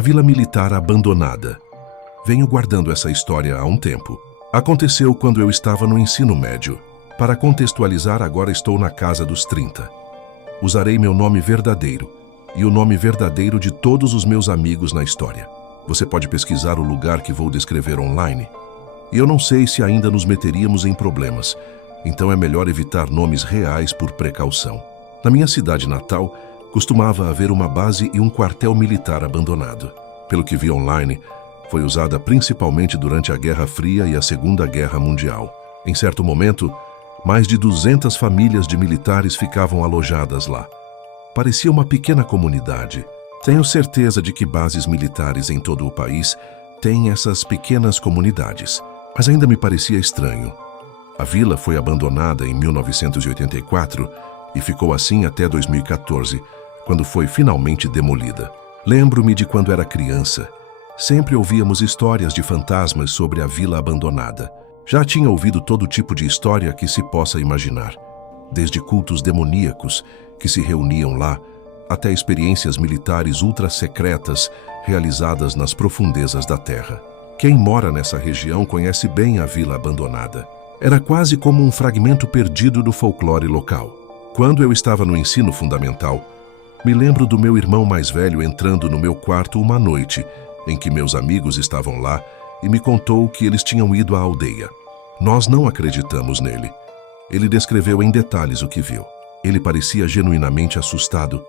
A Vila Militar Abandonada. Venho guardando essa história há um tempo. Aconteceu quando eu estava no ensino médio. Para contextualizar, agora estou na casa dos 30. Usarei meu nome verdadeiro e o nome verdadeiro de todos os meus amigos na história. Você pode pesquisar o lugar que vou descrever online. E eu não sei se ainda nos meteríamos em problemas, então é melhor evitar nomes reais por precaução. Na minha cidade natal, costumava haver uma base e um quartel militar abandonado. Pelo que vi online, foi usada principalmente durante a Guerra Fria e a Segunda Guerra Mundial. Em certo momento, mais de 200 famílias de militares ficavam alojadas lá. Parecia uma pequena comunidade. Tenho certeza de que bases militares em todo o país têm essas pequenas comunidades, mas ainda me parecia estranho. A vila foi abandonada em 1984 e ficou assim até 2014, quando foi finalmente demolida. Lembro-me de quando era criança. Sempre ouvíamos histórias de fantasmas sobre a vila abandonada. Já tinha ouvido todo tipo de história que se possa imaginar, desde cultos demoníacos que se reuniam lá, até experiências militares ultra-secretas realizadas nas profundezas da terra. Quem mora nessa região conhece bem a vila abandonada. Era quase como um fragmento perdido do folclore local. Quando eu estava no ensino fundamental, me lembro do meu irmão mais velho entrando no meu quarto uma noite em que meus amigos estavam lá e me contou que eles tinham ido à aldeia. Nós não acreditamos nele. Ele descreveu em detalhes o que viu. Ele parecia genuinamente assustado,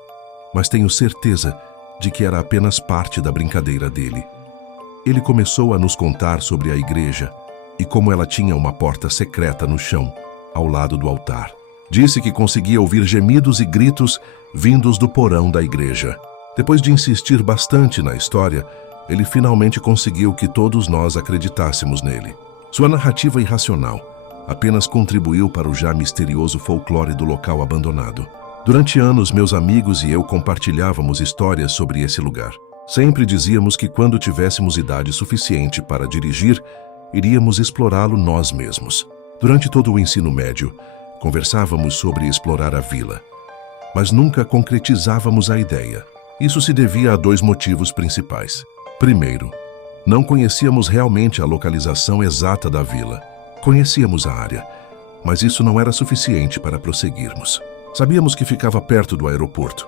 mas tenho certeza de que era apenas parte da brincadeira dele. Ele começou a nos contar sobre a igreja e como ela tinha uma porta secreta no chão, ao lado do altar. Disse que conseguia ouvir gemidos e gritos vindos do porão da igreja. Depois de insistir bastante na história, ele finalmente conseguiu que todos nós acreditássemos nele. Sua narrativa irracional apenas contribuiu para o já misterioso folclore do local abandonado. Durante anos, meus amigos e eu compartilhávamos histórias sobre esse lugar. Sempre dizíamos que quando tivéssemos idade suficiente para dirigir, iríamos explorá-lo nós mesmos. Durante todo o ensino médio, conversávamos sobre explorar a vila, mas nunca concretizávamos a ideia. Isso se devia a 2 motivos principais. Primeiro, não conhecíamos realmente a localização exata da vila. Conhecíamos a área, mas isso não era suficiente para prosseguirmos. Sabíamos que ficava perto do aeroporto,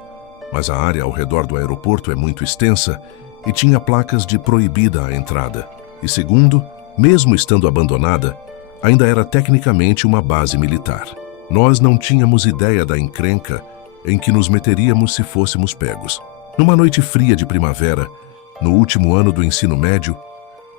mas a área ao redor do aeroporto é muito extensa e tinha placas de proibida a entrada. E segundo, mesmo estando abandonada, ainda era tecnicamente uma base militar. Nós não tínhamos ideia da encrenca em que nos meteríamos se fôssemos pegos. Numa noite fria de primavera, no último ano do ensino médio,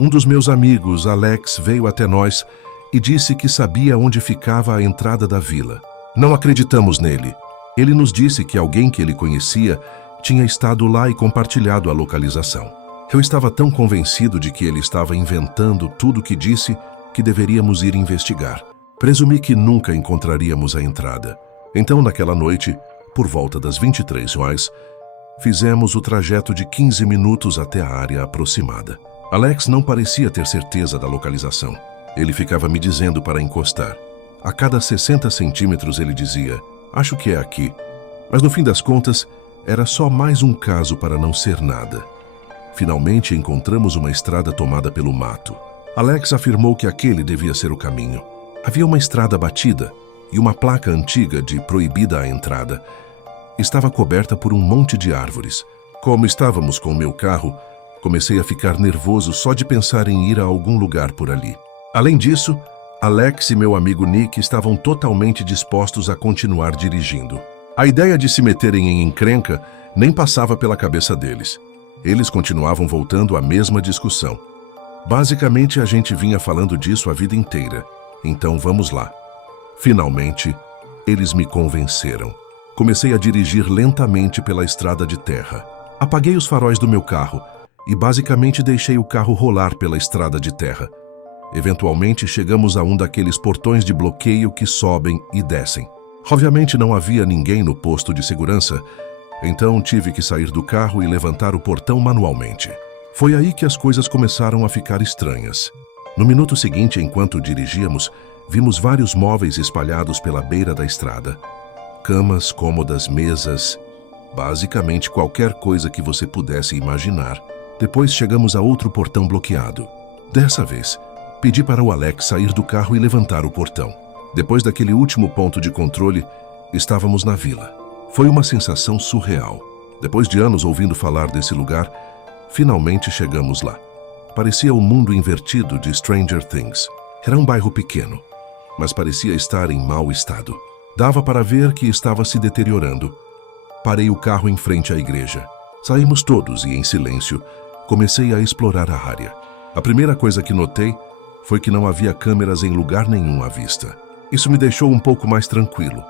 um dos meus amigos, Alex, veio até nós e disse que sabia onde ficava a entrada da vila. Não acreditamos nele. Ele nos disse que alguém que ele conhecia tinha estado lá e compartilhado a localização. Eu estava tão convencido de que ele estava inventando tudo o que disse que deveríamos ir investigar. Presumi que nunca encontraríamos a entrada. Então, naquela noite, por volta das 23h, fizemos o trajeto de 15 minutos até a área aproximada. Alex não parecia ter certeza da localização. Ele ficava me dizendo para encostar. A cada 60 centímetros ele dizia, acho que é aqui. Mas no fim das contas, era só mais um caso para não ser nada. Finalmente encontramos uma estrada tomada pelo mato. Alex afirmou que aquele devia ser o caminho. Havia uma estrada batida e uma placa antiga de proibida a entrada. Estava coberta por um monte de árvores. Como estávamos com o meu carro, comecei a ficar nervoso só de pensar em ir a algum lugar por ali. Além disso, Alex e meu amigo Nick estavam totalmente dispostos a continuar dirigindo. A ideia de se meterem em encrenca nem passava pela cabeça deles. Eles continuavam voltando à mesma discussão. Basicamente, a gente vinha falando disso a vida inteira. Então vamos lá. Finalmente, eles me convenceram. Comecei a dirigir lentamente pela estrada de terra. Apaguei os faróis do meu carro e basicamente deixei o carro rolar pela estrada de terra. Eventualmente chegamos a um daqueles portões de bloqueio que sobem e descem. Obviamente não havia ninguém no posto de segurança, então tive que sair do carro e levantar o portão manualmente. Foi aí que as coisas começaram a ficar estranhas. No minuto seguinte, enquanto dirigíamos, vimos vários móveis espalhados pela beira da estrada. Camas, cômodas, mesas, basicamente qualquer coisa que você pudesse imaginar Depois chegamos a outro portão bloqueado. Dessa vez, pedi para o Alex sair do carro e levantar o portão. Depois daquele último ponto de controle, estávamos na vila. Foi uma sensação surreal. Depois de anos ouvindo falar desse lugar, finalmente chegamos lá. Parecia o mundo invertido de Stranger Things. Era um bairro pequeno, mas parecia estar em mau estado. Dava para ver que estava se deteriorando. Parei o carro em frente à igreja. Saímos todos e, em silêncio, comecei a explorar a área. A primeira coisa que notei foi que não havia câmeras em lugar nenhum à vista. Isso me deixou um pouco mais tranquilo,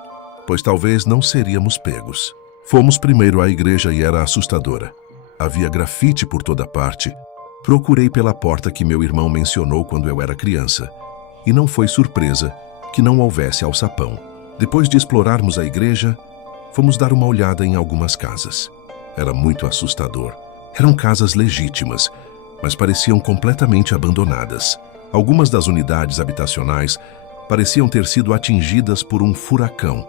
pois talvez não seríamos pegos. Fomos primeiro à igreja e era assustadora. Havia grafite por toda parte. Procurei pela porta que meu irmão mencionou quando eu era criança, e não foi surpresa que não houvesse alçapão. Depois de explorarmos a igreja, fomos dar uma olhada em algumas casas. Era muito assustador. Eram casas legítimas, mas pareciam completamente abandonadas. Algumas das unidades habitacionais pareciam ter sido atingidas por um furacão,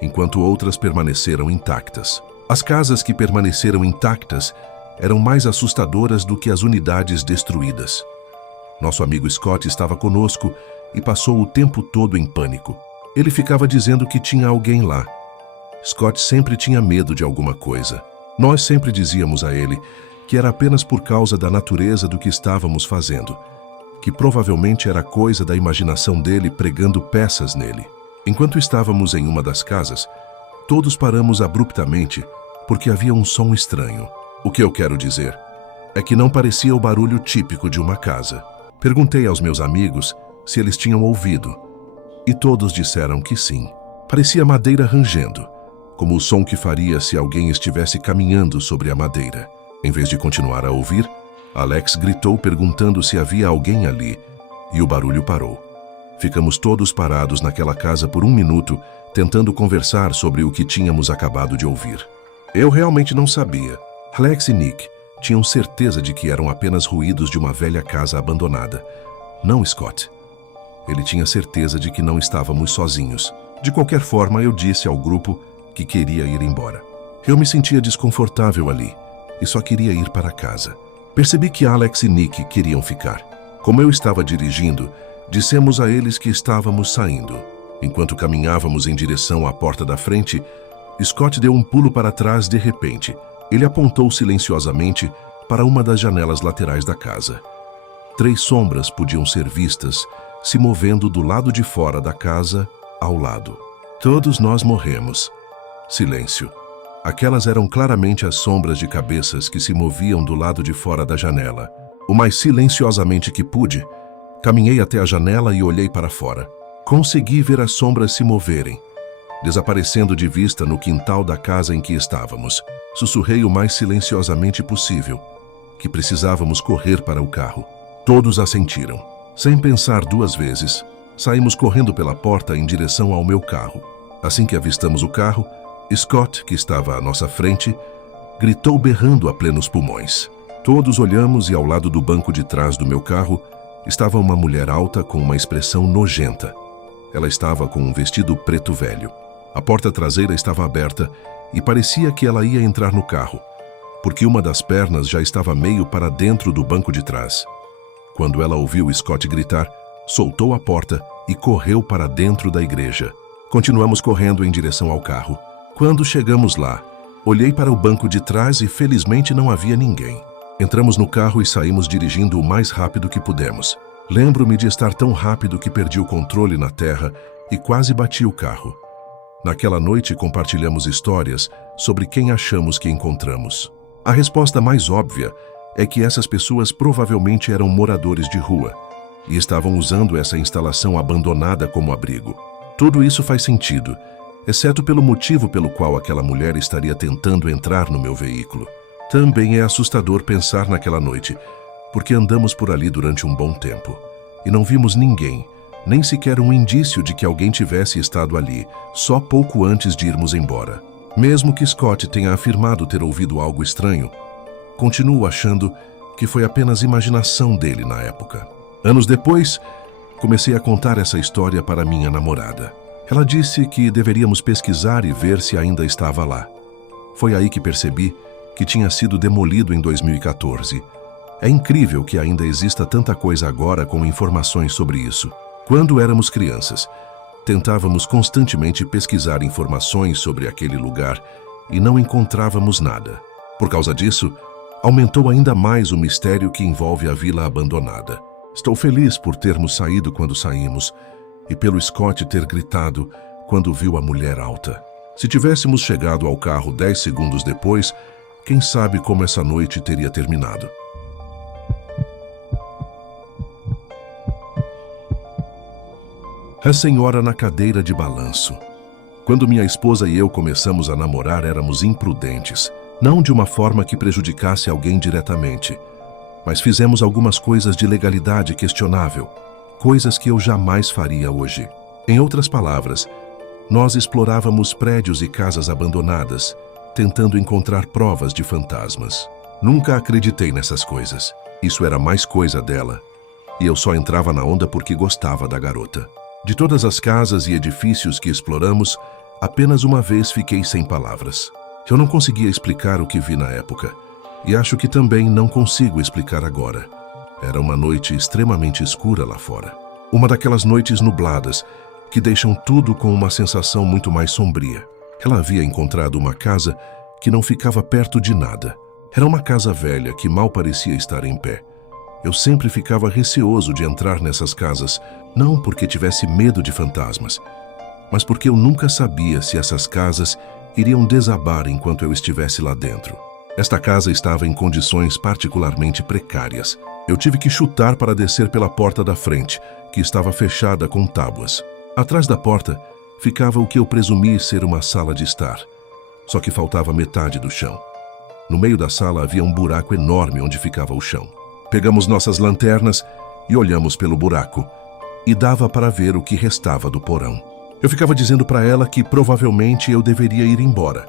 enquanto outras permaneceram intactas. As casas que permaneceram intactas eram mais assustadoras do que as unidades destruídas. Nosso amigo Scott estava conosco e passou o tempo todo em pânico. Ele ficava dizendo que tinha alguém lá. Scott sempre tinha medo de alguma coisa. Nós sempre dizíamos a ele que era apenas por causa da natureza do que estávamos fazendo, que provavelmente era coisa da imaginação dele pregando peças nele. Enquanto estávamos em uma das casas, todos paramos abruptamente porque havia um som estranho. O que eu quero dizer é que não parecia o barulho típico de uma casa. Perguntei aos meus amigos se eles tinham ouvido, e todos disseram que sim. Parecia madeira rangendo, como o som que faria se alguém estivesse caminhando sobre a madeira. Em vez de continuar a ouvir, Alex gritou perguntando se havia alguém ali, e o barulho parou. Ficamos todos parados naquela casa por 1 minuto, tentando conversar sobre o que tínhamos acabado de ouvir. Eu realmente não sabia. Alex e Nick tinham certeza de que eram apenas ruídos de uma velha casa abandonada. Não Scott. Ele tinha certeza de que não estávamos sozinhos. De qualquer forma, eu disse ao grupo que queria ir embora. Eu me sentia desconfortável ali e só queria ir para casa. Percebi que Alex e Nick queriam ficar. Como eu estava dirigindo, dissemos a eles que estávamos saindo. Enquanto caminhávamos em direção à porta da frente, Scott deu um pulo para trás de repente. Ele apontou silenciosamente para uma das janelas laterais da casa. 3 sombras podiam ser vistas se movendo do lado de fora da casa ao lado. Todos nós morremos. Silêncio. Aquelas eram claramente as sombras de cabeças que se moviam do lado de fora da janela. O mais silenciosamente que pude, caminhei até a janela e olhei para fora. Consegui ver as sombras se moverem, desaparecendo de vista no quintal da casa em que estávamos. Sussurrei o mais silenciosamente possível, que precisávamos correr para o carro. Todos assentiram. Sem pensar 2 vezes, saímos correndo pela porta em direção ao meu carro. Assim que avistamos o carro, Scott, que estava à nossa frente, gritou berrando a plenos pulmões. Todos olhamos e ao lado do banco de trás do meu carro estava uma mulher alta com uma expressão nojenta. Ela estava com um vestido preto velho. A porta traseira estava aberta e parecia que ela ia entrar no carro, porque uma das pernas já estava meio para dentro do banco de trás. Quando ela ouviu Scott gritar, soltou a porta e correu para dentro da igreja. Continuamos correndo em direção ao carro. Quando chegamos lá, olhei para o banco de trás e felizmente não havia ninguém. Entramos no carro e saímos dirigindo o mais rápido que pudemos. Lembro-me de estar tão rápido que perdi o controle na terra e quase bati o carro. Naquela noite compartilhamos histórias sobre quem achamos que encontramos. A resposta mais óbvia é que essas pessoas provavelmente eram moradores de rua e estavam usando essa instalação abandonada como abrigo. Tudo isso faz sentido, exceto pelo motivo pelo qual aquela mulher estaria tentando entrar no meu veículo. Também é assustador pensar naquela noite, porque andamos por ali durante um bom tempo e não vimos ninguém, nem sequer um indício de que alguém tivesse estado ali, só pouco antes de irmos embora. Mesmo que Scott tenha afirmado ter ouvido algo estranho, continuo achando que foi apenas imaginação dele na época. Anos depois, comecei a contar essa história para minha namorada. Ela disse que deveríamos pesquisar e ver se ainda estava lá. Foi aí que percebi que tinha sido demolido em 2014. É incrível que ainda exista tanta coisa agora com informações sobre isso. Quando éramos crianças, tentávamos constantemente pesquisar informações sobre aquele lugar e não encontrávamos nada. Por causa disso, aumentou ainda mais o mistério que envolve a vila abandonada. Estou feliz por termos saído quando saímos e pelo Scott ter gritado quando viu a mulher alta. Se tivéssemos chegado ao carro 10 segundos depois, quem sabe como essa noite teria terminado. A senhora na cadeira de balanço. Quando minha esposa e eu começamos a namorar, éramos imprudentes. Não de uma forma que prejudicasse alguém diretamente, mas fizemos algumas coisas de legalidade questionável, coisas que eu jamais faria hoje. Em outras palavras, nós explorávamos prédios e casas abandonadas, tentando encontrar provas de fantasmas. Nunca acreditei nessas coisas. Isso era mais coisa dela, e eu só entrava na onda porque gostava da garota. De todas as casas e edifícios que exploramos, apenas uma vez fiquei sem palavras. Eu não conseguia explicar o que vi na época, e acho que também não consigo explicar agora. Era uma noite extremamente escura lá fora. Uma daquelas noites nubladas que deixam tudo com uma sensação muito mais sombria. Ela havia encontrado uma casa que não ficava perto de nada. Era uma casa velha que mal parecia estar em pé. Eu sempre ficava receoso de entrar nessas casas, não porque tivesse medo de fantasmas, mas porque eu nunca sabia se essas casas iriam desabar enquanto eu estivesse lá dentro. Esta casa estava em condições particularmente precárias. Eu tive que chutar para descer pela porta da frente, que estava fechada com tábuas. Atrás da porta ficava o que eu presumi ser uma sala de estar, só que faltava metade do chão. No meio da sala havia um buraco enorme onde ficava o chão. Pegamos nossas lanternas e olhamos pelo buraco, e dava para ver o que restava do porão. Eu ficava dizendo para ela que provavelmente eu deveria ir embora,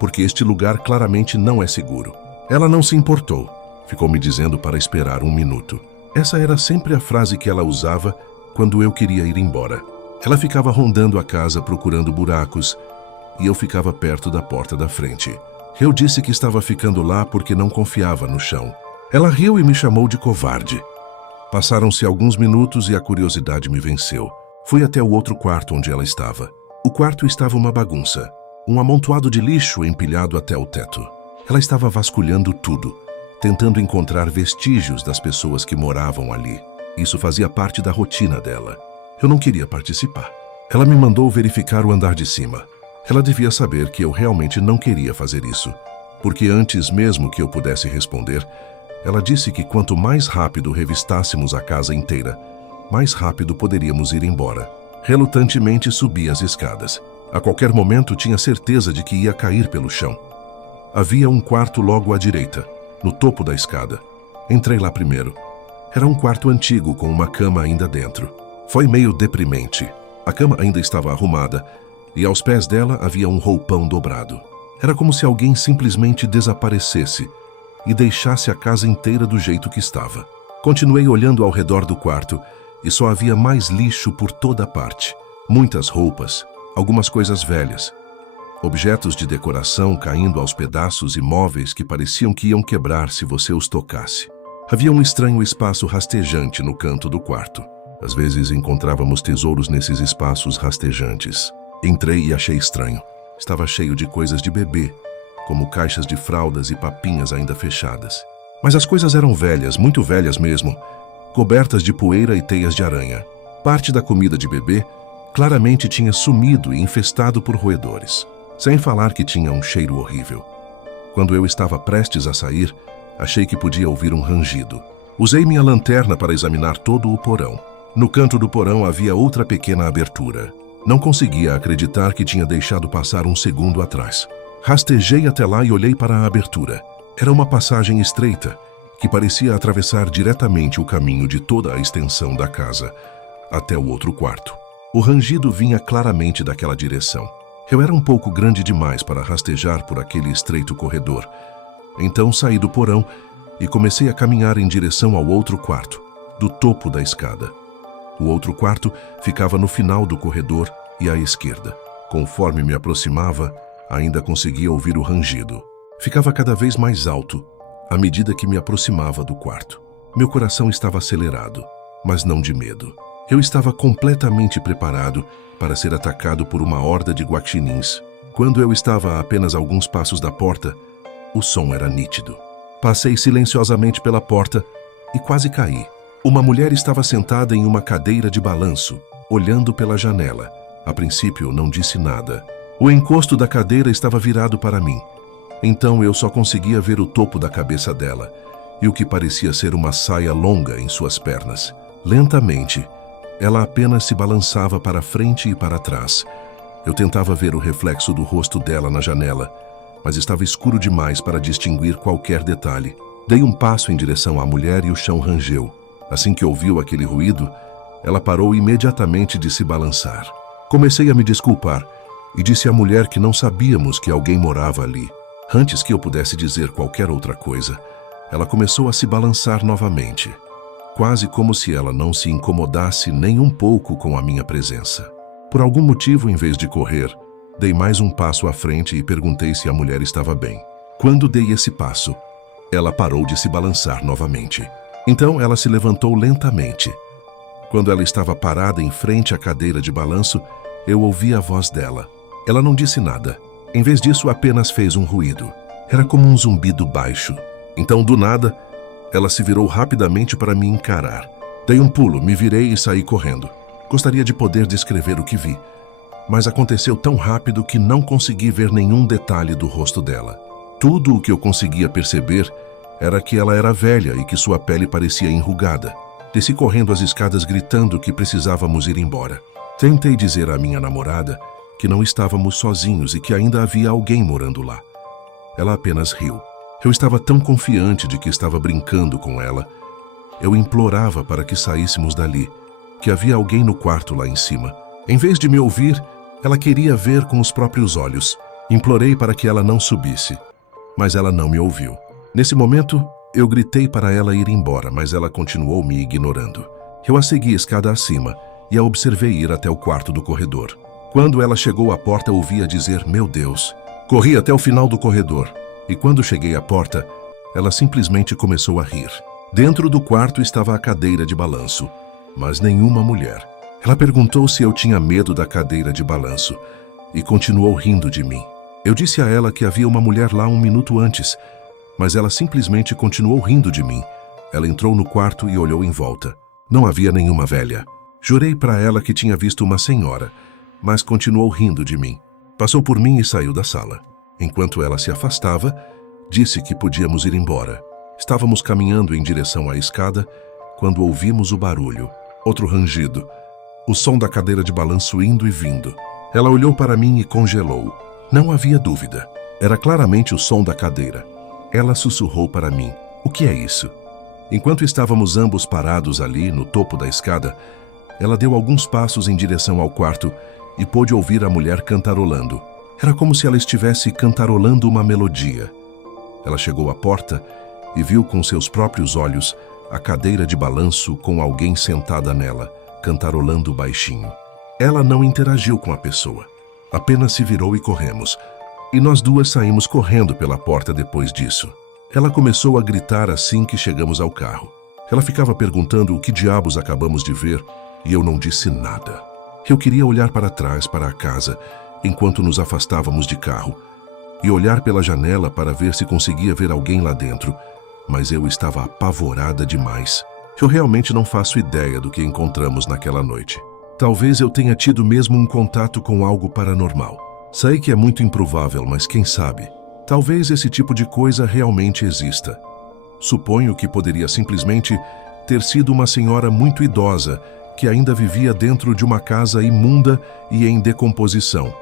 porque este lugar claramente não é seguro. Ela não se importou, ficou me dizendo para esperar 1 minuto. Essa era sempre a frase que ela usava quando eu queria ir embora. Ela ficava rondando a casa procurando buracos, e eu ficava perto da porta da frente. Eu disse que estava ficando lá porque não confiava no chão. Ela riu e me chamou de covarde. Passaram-se alguns minutos e a curiosidade me venceu. Fui até o outro quarto onde ela estava. O quarto estava uma bagunça, um amontoado de lixo empilhado até o teto. Ela estava vasculhando tudo, tentando encontrar vestígios das pessoas que moravam ali. Isso fazia parte da rotina dela. Eu não queria participar. Ela me mandou verificar o andar de cima. Ela devia saber que eu realmente não queria fazer isso, porque antes mesmo que eu pudesse responder, ela disse que quanto mais rápido revistássemos a casa inteira, mais rápido poderíamos ir embora. Relutantemente subi as escadas. A qualquer momento tinha certeza de que ia cair pelo chão. Havia um quarto logo à direita, no topo da escada. Entrei lá primeiro. Era um quarto antigo com uma cama ainda dentro. Foi meio deprimente. A cama ainda estava arrumada e aos pés dela havia um roupão dobrado. Era como se alguém simplesmente desaparecesse e deixasse a casa inteira do jeito que estava. Continuei olhando ao redor do quarto e só havia mais lixo por toda parte. Muitas roupas, algumas coisas velhas, objetos de decoração caindo aos pedaços e móveis que pareciam que iam quebrar se você os tocasse. Havia um estranho espaço rastejante no canto do quarto. Às vezes encontrávamos tesouros nesses espaços rastejantes. Entrei e achei estranho. Estava cheio de coisas de bebê, como caixas de fraldas e papinhas ainda fechadas. Mas as coisas eram velhas, muito velhas mesmo, cobertas de poeira e teias de aranha. Parte da comida de bebê claramente tinha sumido e infestado por roedores. Sem falar que tinha um cheiro horrível. Quando eu estava prestes a sair, achei que podia ouvir um rangido. Usei minha lanterna para examinar todo o porão. No canto do porão havia outra pequena abertura. Não conseguia acreditar que tinha deixado passar 1 segundo atrás. Rastejei até lá e olhei para a abertura. Era uma passagem estreita, que parecia atravessar diretamente o caminho de toda a extensão da casa, até o outro quarto. O rangido vinha claramente daquela direção. Eu era um pouco grande demais para rastejar por aquele estreito corredor. Então saí do porão e comecei a caminhar em direção ao outro quarto, do topo da escada. O outro quarto ficava no final do corredor e à esquerda. Conforme me aproximava, ainda conseguia ouvir o rangido. ficava cada vez mais alto à medida que me aproximava do quarto. Meu coração estava acelerado, mas não de medo. Eu estava completamente preparado para ser atacado por uma horda de guaxinins. Quando eu estava a apenas alguns passos da porta, o som era nítido. Passei silenciosamente pela porta e quase caí. Uma mulher estava sentada em uma cadeira de balanço, olhando pela janela. A princípio, não disse nada. O encosto da cadeira estava virado para mim. Então eu só conseguia ver o topo da cabeça dela e o que parecia ser uma saia longa em suas pernas. Lentamente, ela apenas se balançava para frente e para trás. Eu tentava ver o reflexo do rosto dela na janela, mas estava escuro demais para distinguir qualquer detalhe. Dei um passo em direção à mulher e o chão rangeu. Assim que ouviu aquele ruído, ela parou imediatamente de se balançar. Comecei a me desculpar e disse à mulher que não sabíamos que alguém morava ali. Antes que eu pudesse dizer qualquer outra coisa, ela começou a se balançar novamente, quase como se ela não se incomodasse nem um pouco com a minha presença. Por algum motivo, em vez de correr, dei mais um passo à frente e perguntei se a mulher estava bem. Quando dei esse passo, ela parou de se balançar novamente. Então ela se levantou lentamente. Quando ela estava parada em frente à cadeira de balanço, eu ouvi a voz dela. Ela não disse nada. Em vez disso, apenas fez um ruído. Era como um zumbido baixo. Então, do nada, ela se virou rapidamente para me encarar. Dei um pulo, me virei e saí correndo. Gostaria de poder descrever o que vi, mas aconteceu tão rápido que não consegui ver nenhum detalhe do rosto dela. Tudo o que eu conseguia perceber era que ela era velha e que sua pele parecia enrugada. Desci correndo as escadas gritando que precisávamos ir embora. Tentei dizer à minha namorada que não estávamos sozinhos e que ainda havia alguém morando lá. Ela apenas riu. Eu estava tão confiante de que estava brincando com ela. Eu implorava para que saíssemos dali, que havia alguém no quarto lá em cima. Em vez de me ouvir, ela queria ver com os próprios olhos. Implorei para que ela não subisse, mas ela não me ouviu. Nesse momento, eu gritei para ela ir embora, mas ela continuou me ignorando. Eu a segui escada acima e a observei ir até o quarto do corredor. Quando ela chegou à porta, ouvi-a dizer, "Meu Deus!" Corri até o final do corredor e quando cheguei à porta, ela simplesmente começou a rir. Dentro do quarto estava a cadeira de balanço, mas nenhuma mulher. Ela perguntou se eu tinha medo da cadeira de balanço e continuou rindo de mim. Eu disse a ela que havia uma mulher lá 1 minuto antes, mas ela simplesmente continuou rindo de mim. Ela entrou no quarto e olhou em volta. Não havia nenhuma velha. Jurei para ela que tinha visto uma senhora, mas continuou rindo de mim. Passou por mim e saiu da sala. Enquanto ela se afastava, disse que podíamos ir embora. Estávamos caminhando em direção à escada quando ouvimos o barulho. Outro rangido. O som da cadeira de balanço indo e vindo. Ela olhou para mim e congelou. Não havia dúvida. Era claramente o som da cadeira. Ela sussurrou para mim, "O que é isso?" Enquanto estávamos ambos parados ali, no topo da escada, ela deu alguns passos em direção ao quarto e pôde ouvir a mulher cantarolando. Era como se ela estivesse cantarolando uma melodia. Ela chegou à porta e viu com seus próprios olhos a cadeira de balanço com alguém sentada nela, cantarolando baixinho. Ela não interagiu com a pessoa, apenas se virou e corremos. E nós duas saímos correndo pela porta depois disso. Ela começou a gritar assim que chegamos ao carro. Ela ficava perguntando o que diabos acabamos de ver e eu não disse nada. Eu queria olhar para trás, para a casa, enquanto nos afastávamos de carro, e olhar pela janela para ver se conseguia ver alguém lá dentro, mas eu estava apavorada demais. Eu realmente não faço ideia do que encontramos naquela noite. Talvez eu tenha tido mesmo um contato com algo paranormal. Sei que é muito improvável, mas quem sabe? Talvez esse tipo de coisa realmente exista. Suponho que poderia simplesmente ter sido uma senhora muito idosa que ainda vivia dentro de uma casa imunda e em decomposição.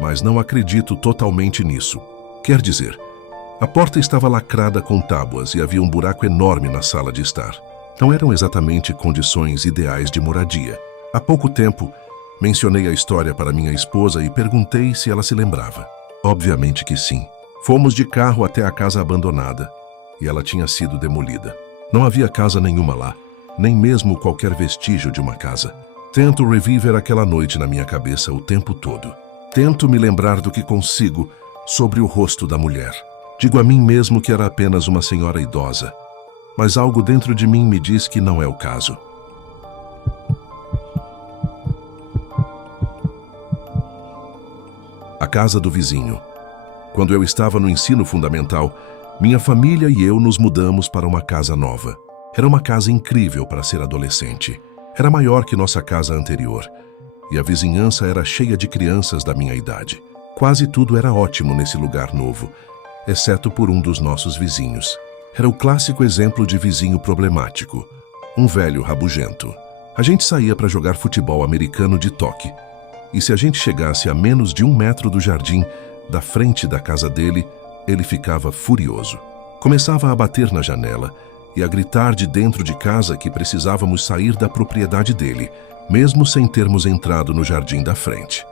Mas não acredito totalmente nisso. Quer dizer, a porta estava lacrada com tábuas e havia um buraco enorme na sala de estar. Não eram exatamente condições ideais de moradia. Há pouco tempo, mencionei a história para minha esposa e perguntei se ela se lembrava. Obviamente que sim. Fomos de carro até a casa abandonada e ela tinha sido demolida. Não havia casa nenhuma lá, nem mesmo qualquer vestígio de uma casa. Tento reviver aquela noite na minha cabeça o tempo todo. Tento me lembrar do que consigo sobre o rosto da mulher. Digo a mim mesmo que era apenas uma senhora idosa, mas algo dentro de mim me diz que não é o caso. A casa do vizinho. Quando eu estava no ensino fundamental, minha família e eu nos mudamos para uma casa nova. Era uma casa incrível para ser adolescente. Era maior que nossa casa anterior. E a vizinhança era cheia de crianças da minha idade. Quase tudo era ótimo nesse lugar novo, exceto por um dos nossos vizinhos. Era o clássico exemplo de vizinho problemático, um velho rabugento. A gente saía para jogar futebol americano de toque. E se a gente chegasse a menos de 1 metro do jardim, da frente da casa dele, ele ficava furioso. Começava a bater na janela e a gritar de dentro de casa que precisávamos sair da propriedade dele, mesmo sem termos entrado no jardim da frente.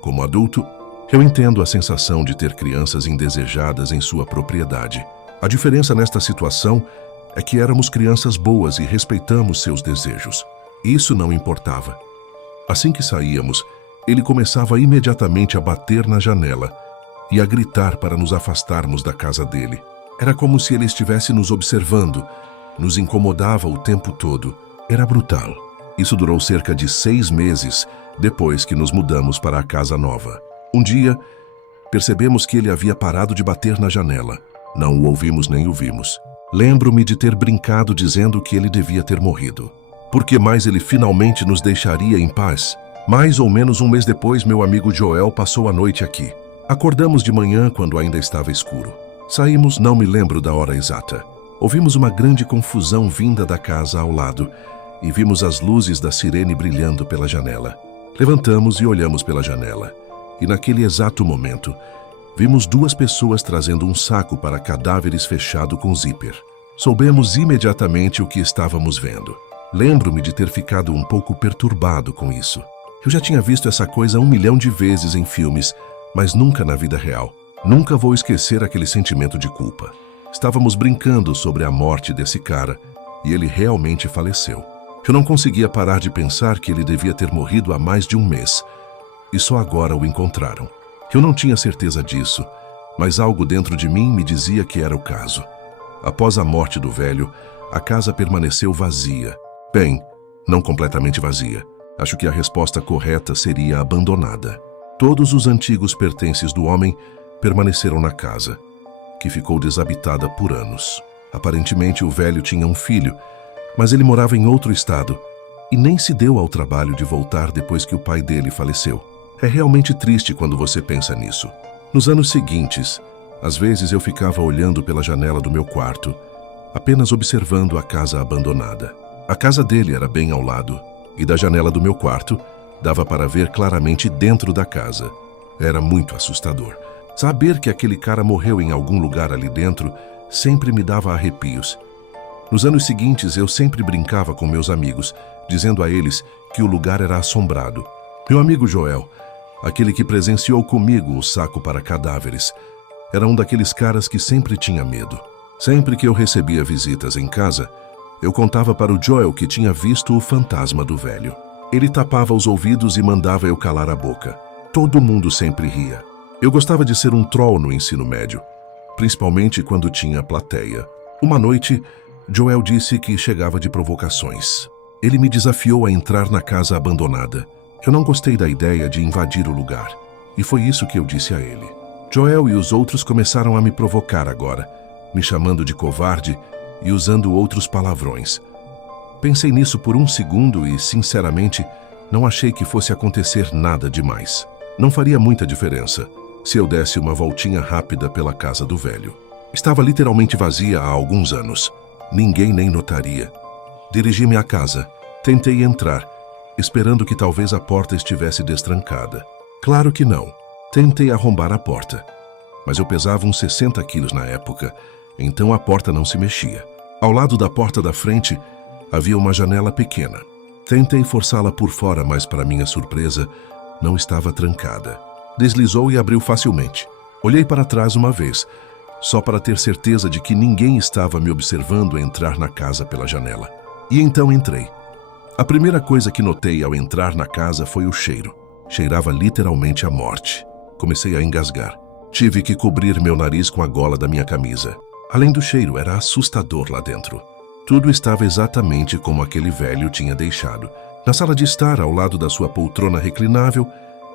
Como adulto, eu entendo a sensação de ter crianças indesejadas em sua propriedade. A diferença nesta situação é que éramos crianças boas e respeitamos seus desejos. Isso não importava. Assim que saíamos, ele começava imediatamente a bater na janela e a gritar para nos afastarmos da casa dele. Era como se ele estivesse nos observando, nos incomodava o tempo todo. Era brutal. Isso durou cerca de 6 meses depois que nos mudamos para a casa nova. Um dia, percebemos que ele havia parado de bater na janela. Não o ouvimos nem o vimos. Lembro-me de ter brincado dizendo que ele devia ter morrido. Porque mais ele finalmente nos deixaria em paz? Mais ou menos 1 mês depois, meu amigo Joel passou a noite aqui. Acordamos de manhã quando ainda estava escuro. Saímos, não me lembro da hora exata. Ouvimos uma grande confusão vinda da casa ao lado e vimos as luzes da sirene brilhando pela janela. Levantamos e olhamos pela janela. E naquele exato momento, vimos 2 pessoas trazendo um saco para cadáveres fechado com zíper. Soubemos imediatamente o que estávamos vendo. Lembro-me de ter ficado um pouco perturbado com isso. Eu já tinha visto essa coisa 1 milhão de vezes em filmes, mas nunca na vida real. Nunca vou esquecer aquele sentimento de culpa. Estávamos brincando sobre a morte desse cara e ele realmente faleceu. Eu não conseguia parar de pensar que ele devia ter morrido há mais de 1 mês. E só agora o encontraram. Eu não tinha certeza disso, mas algo dentro de mim me dizia que era o caso. Após a morte do velho, a casa permaneceu vazia. Bem, não completamente vazia. Acho que a resposta correta seria abandonada. Todos os antigos pertences do homem permaneceram na casa, que ficou desabitada por anos. Aparentemente o velho tinha um filho, mas ele morava em outro estado e nem se deu ao trabalho de voltar depois que o pai dele faleceu. É realmente triste quando você pensa nisso. Nos anos seguintes, às vezes eu ficava olhando pela janela do meu quarto, apenas observando a casa abandonada. A casa dele era bem ao lado, e da janela do meu quarto, dava para ver claramente dentro da casa. Era muito assustador. Saber que aquele cara morreu em algum lugar ali dentro sempre me dava arrepios. Nos anos seguintes, eu sempre brincava com meus amigos, dizendo a eles que o lugar era assombrado. Meu amigo Joel, aquele que presenciou comigo o saco para cadáveres, era um daqueles caras que sempre tinha medo. Sempre que eu recebia visitas em casa, eu contava para o Joel que tinha visto o fantasma do velho. Ele tapava os ouvidos e mandava eu calar a boca. Todo mundo sempre ria. Eu gostava de ser um troll no ensino médio, principalmente quando tinha plateia. Uma noite, Joel disse que chegava de provocações. Ele me desafiou a entrar na casa abandonada. Eu não gostei da ideia de invadir o lugar, e foi isso que eu disse a ele. Joel e os outros começaram a me provocar agora, me chamando de covarde e usando outros palavrões. Pensei nisso por 1 segundo e, sinceramente, não achei que fosse acontecer nada demais. Não faria muita diferença se eu desse uma voltinha rápida pela casa do velho. Estava literalmente vazia há alguns anos. Ninguém nem notaria. Dirigi-me à casa. Tentei entrar, esperando que talvez a porta estivesse destrancada. Claro que não. Tentei arrombar a porta, mas eu pesava uns 60 quilos na época, então a porta não se mexia. Ao lado da porta da frente, havia uma janela pequena. Tentei forçá-la por fora, mas para minha surpresa, não estava trancada. Deslizou e abriu facilmente. Olhei para trás uma vez, só para ter certeza de que ninguém estava me observando entrar na casa pela janela. E então entrei. A primeira coisa que notei ao entrar na casa foi o cheiro. Cheirava literalmente a morte. Comecei a engasgar. Tive que cobrir meu nariz com a gola da minha camisa. Além do cheiro, era assustador lá dentro. Tudo estava exatamente como aquele velho tinha deixado. Na sala de estar, ao lado da sua poltrona reclinável,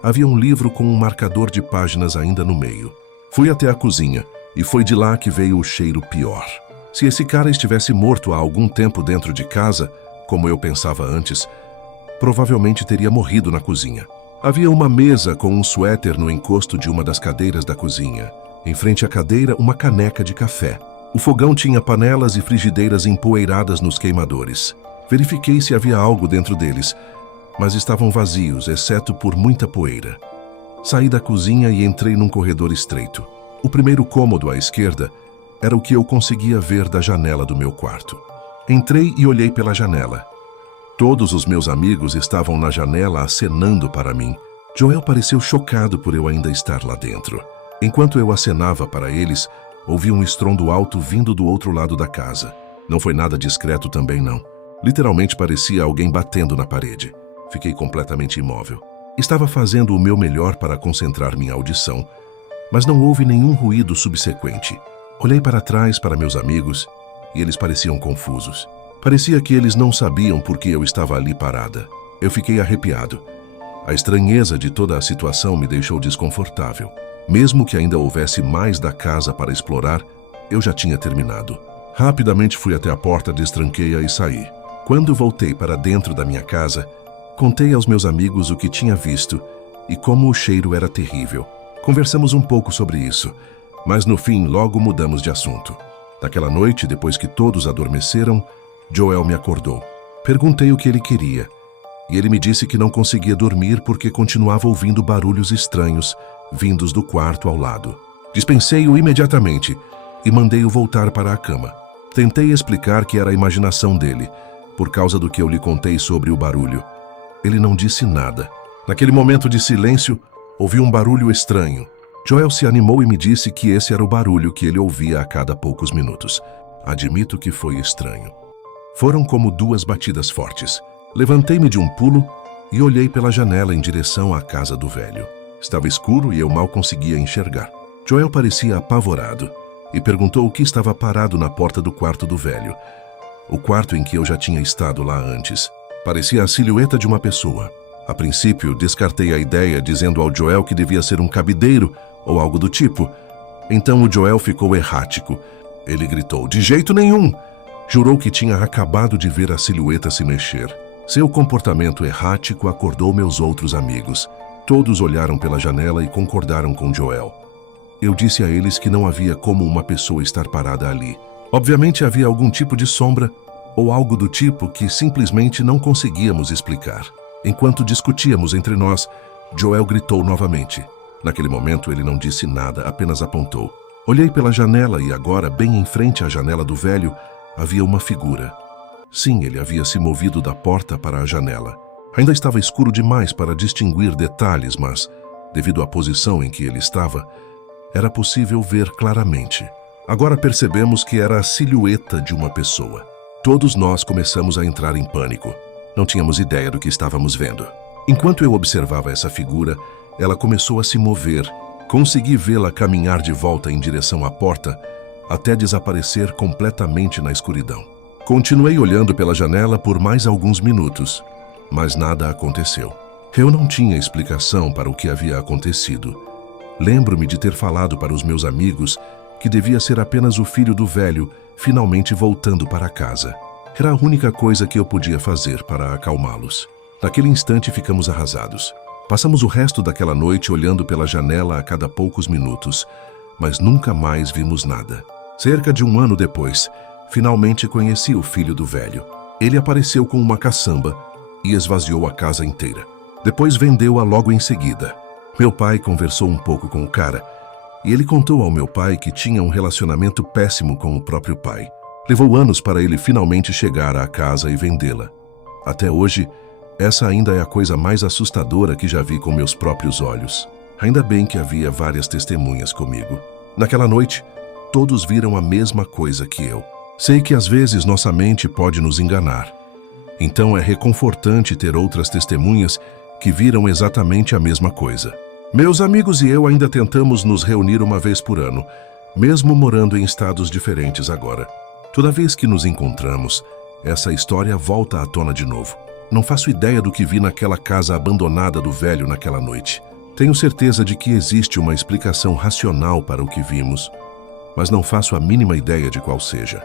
havia um livro com um marcador de páginas ainda no meio. Fui até a cozinha e foi de lá que veio o cheiro pior. Se esse cara estivesse morto há algum tempo dentro de casa, como eu pensava antes, provavelmente teria morrido na cozinha. Havia uma mesa com um suéter no encosto de uma das cadeiras da cozinha. Em frente à cadeira, uma caneca de café. O fogão tinha panelas e frigideiras empoeiradas nos queimadores. Verifiquei se havia algo dentro deles, mas estavam vazios, exceto por muita poeira. Saí da cozinha e entrei num corredor estreito. O primeiro cômodo à esquerda era o que eu conseguia ver da janela do meu quarto. Entrei e olhei pela janela. Todos os meus amigos estavam na janela acenando para mim. Joel pareceu chocado por eu ainda estar lá dentro. Enquanto eu acenava para eles, ouvi um estrondo alto vindo do outro lado da casa. Não foi nada discreto também, não. Literalmente parecia alguém batendo na parede. Fiquei completamente imóvel. Estava fazendo o meu melhor para concentrar minha audição, mas não houve nenhum ruído subsequente. Olhei para trás para meus amigos e eles pareciam confusos. Parecia que eles não sabiam por que eu estava ali parada. Eu fiquei arrepiado. A estranheza de toda a situação me deixou desconfortável. Mesmo que ainda houvesse mais da casa para explorar, eu já tinha terminado. Rapidamente fui até a porta, destranquei-a e saí. Quando voltei para dentro da minha casa, contei aos meus amigos o que tinha visto e como o cheiro era terrível. Conversamos um pouco sobre isso, mas no fim logo mudamos de assunto. Naquela noite, depois que todos adormeceram, Joel me acordou. Perguntei o que ele queria, e ele me disse que não conseguia dormir porque continuava ouvindo barulhos estranhos vindos do quarto ao lado. Dispensei-o imediatamente e mandei-o voltar para a cama. Tentei explicar que era a imaginação dele, por causa do que eu lhe contei sobre o barulho. Ele não disse nada. Naquele momento de silêncio, ouvi um barulho estranho. Joel se animou e me disse que esse era o barulho que ele ouvia a cada poucos minutos. Admito que foi estranho. Foram como 2 batidas fortes. Levantei-me de um pulo e olhei pela janela em direção à casa do velho. Estava escuro e eu mal conseguia enxergar. Joel parecia apavorado e perguntou o que estava parado na porta do quarto do velho. O quarto em que eu já tinha estado lá antes. Parecia a silhueta de uma pessoa. A princípio, descartei a ideia, dizendo ao Joel que devia ser um cabideiro ou algo do tipo. Então o Joel ficou errático. Ele gritou, "De jeito nenhum!" Jurou que tinha acabado de ver a silhueta se mexer. Seu comportamento errático acordou meus outros amigos. Todos olharam pela janela e concordaram com Joel. Eu disse a eles que não havia como uma pessoa estar parada ali. Obviamente havia algum tipo de sombra ou algo do tipo que simplesmente não conseguíamos explicar. Enquanto discutíamos entre nós, Joel gritou novamente. Naquele momento ele não disse nada, apenas apontou. Olhei pela janela e agora, bem em frente à janela do velho, havia uma figura. Sim, ele havia se movido da porta para a janela. Ainda estava escuro demais para distinguir detalhes, mas, devido à posição em que ele estava, era possível ver claramente. Agora percebemos que era a silhueta de uma pessoa. Todos nós começamos a entrar em pânico. Não tínhamos ideia do que estávamos vendo. Enquanto eu observava essa figura, ela começou a se mover. Consegui vê-la caminhar de volta em direção à porta, até desaparecer completamente na escuridão. Continuei olhando pela janela por mais alguns minutos, mas nada aconteceu. Eu não tinha explicação para o que havia acontecido. Lembro-me de ter falado para os meus amigos que devia ser apenas o filho do velho finalmente voltando para casa. Era a única coisa que eu podia fazer para acalmá-los. Naquele instante ficamos arrasados. Passamos o resto daquela noite olhando pela janela a cada poucos minutos, mas nunca mais vimos nada. Cerca de 1 ano depois, finalmente conheci o filho do velho. Ele apareceu com uma caçamba e esvaziou a casa inteira. Depois vendeu-a logo em seguida. Meu pai conversou um pouco com o cara e ele contou ao meu pai que tinha um relacionamento péssimo com o próprio pai. Levou anos para ele finalmente chegar à casa e vendê-la. Até hoje, essa ainda é a coisa mais assustadora que já vi com meus próprios olhos. Ainda bem que havia várias testemunhas comigo. Naquela noite, todos viram a mesma coisa que eu. Sei que às vezes nossa mente pode nos enganar. Então é reconfortante ter outras testemunhas que viram exatamente a mesma coisa. Meus amigos e eu ainda tentamos nos reunir uma vez por ano, mesmo morando em estados diferentes agora. Toda vez que nos encontramos, essa história volta à tona de novo. Não faço ideia do que vi naquela casa abandonada do velho naquela noite. Tenho certeza de que existe uma explicação racional para o que vimos, mas não faço a mínima ideia de qual seja.